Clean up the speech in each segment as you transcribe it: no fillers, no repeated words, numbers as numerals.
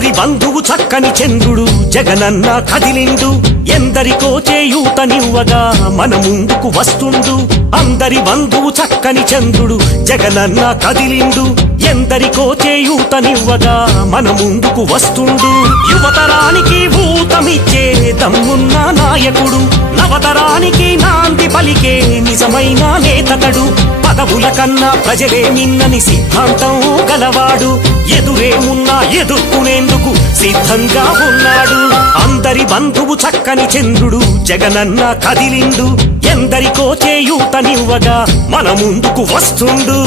అందరి బంధువు చక్కని చంద్రుడు జగనన్న కదిలిండు ఎందరికో చేయూతనివ్వగా మన ముందుకు వస్తుండు అందరి బంధువు చక్కని చంద్రుడు జగనన్న కదిలిండు ఎందరికో చేయూతనివ్వగా మన ముందుకు వస్తుండు యువతరానికి ఊతమిచ్చే దమ్మున్న నాయకుడు నవతరానికి నాంది పలికే నిజమైన నేతడు పదవుల కన్నా ప్రజలే మిన్నని సిద్ధాంతం గలవాడు ఎదురేమున్నా ఎదుర్కొనేందుకు సిద్ధంగా ఉన్నాడు అందరి బంధువు చక్కని చంద్రుడు జగనన్న కదిలిండు ఎందరికో చేయూతనివ్వగా మన ముందుకు వస్తుండు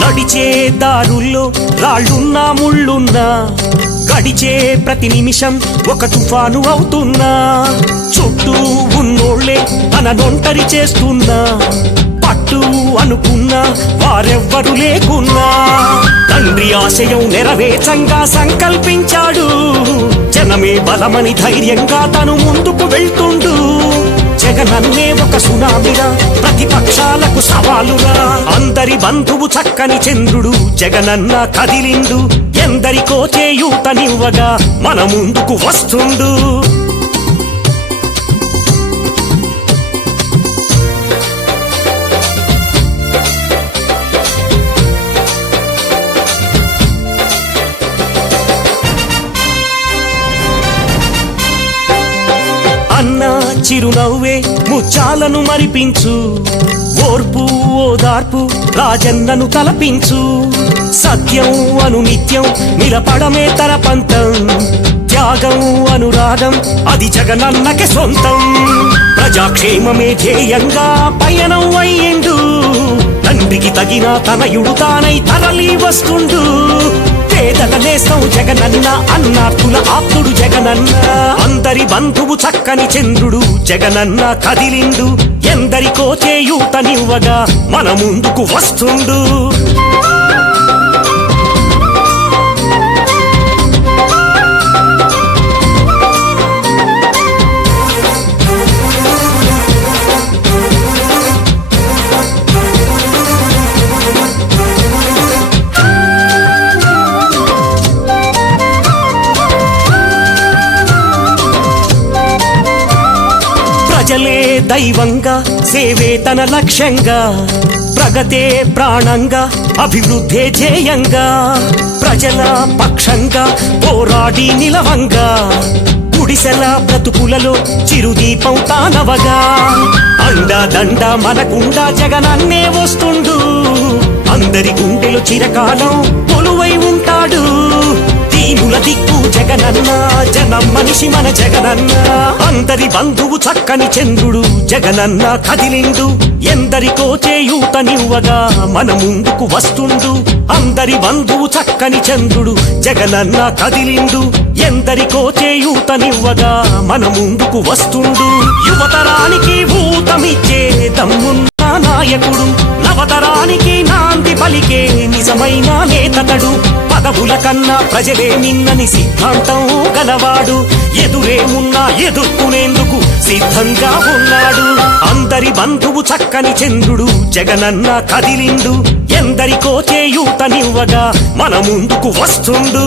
నడిచే దారుల్లో రాళ్ళున్నా ముళ్ళున్నా గడిచే ప్రతి నిమిషం ఒక తుఫాను అవుతున్నా చుట్టూ ఉన్నోళ్లే తననొంటరి చేస్తున్నా పట్టు అనుకున్నా వారెవ్వరు లేకున్నా తండ్రి ఆశయం నెరవేర్చంగా సంకల్పించాడు జనమే బలమని ధైర్యంగా తను ముందుకు వెళ్తుండు జగనన్నే ఒక సునామీరా ప్రతిపక్షాలకు సవాలురా అందరి బంధువు చక్కని చంద్రుడు జగనన్న కదిలిండు ఎందరికో చేయూతనివ్వగా మన ముందుకు వస్తుండు అన్న చిరునవ్వే ముచ్చాలను మరిపించు ఓర్పు ఓదార్పు రాజన్నను తలపించు సత్యం అను నిత్యం నిలపడమే తన పంతం త్యాగం అనురాగం అది జగనన్నకే సొంతం ప్రజాక్షేమమే ధ్యేయంగా పయనం అయ్యిండు తండ్రికి తగిన తనయుడు తానై తరలి వస్తుండు పేదల నేస్తం జగనన్న అన్నార్తుల ఆప్తుడు జగనన్న అందరి బంధువు చక్కని చంద్రుడు జగనన్న కదిలిండు ఎందరికో చేయూతనివ్వగా మన ముందుకు వస్తుండు ప్రజలే దైవంగా సేవే తన లక్ష్యంగా ప్రగతే ప్రాణంగా అభివృద్ధే ధ్యేయంగా ప్రజల పక్షంగా పోరాడి నిలవంగా గుడిసెల బ్రతుకులలో చిరుదీపం తానవగా అండదండ మనకుండా జగనన్నే వస్తుండు అందరి గుండెలు చిరకాలం కొలువై ఉంటాడు దీనుల దిక్కు జగనన్న జనం మనిషి మన జగనన్న అందరి బంధువు చక్కని చంద్రుడు జగనన్న కదిలిండు ఎందరికో చేయూతనివ్వగా మన ముందుకు వస్తుండు అందరి బంధువు చక్కని చంద్రుడు జగనన్న కదిలిండు ఎందరికో చేయూతనివ్వగా మన ముందుకు వస్తుండు యువతరానికి ఊతమిచ్చే దమ్మున్న నాయకుడు నవతరానికి నాంది పలికే నిజమైన నేతడు పదవుల కన్నా ప్రజలే నిన్నని సిద్ధాంతం గలవాడు ఎదురేమున్నా ఎదుర్కొనేందుకు సిద్ధంగా ఉన్నాడు అందరి బంధువు చక్కని చంద్రుడు జగనన్న కదిలిండు ఎందరికో చేయూతనివ్వగా మన ముందుకు వస్తుండు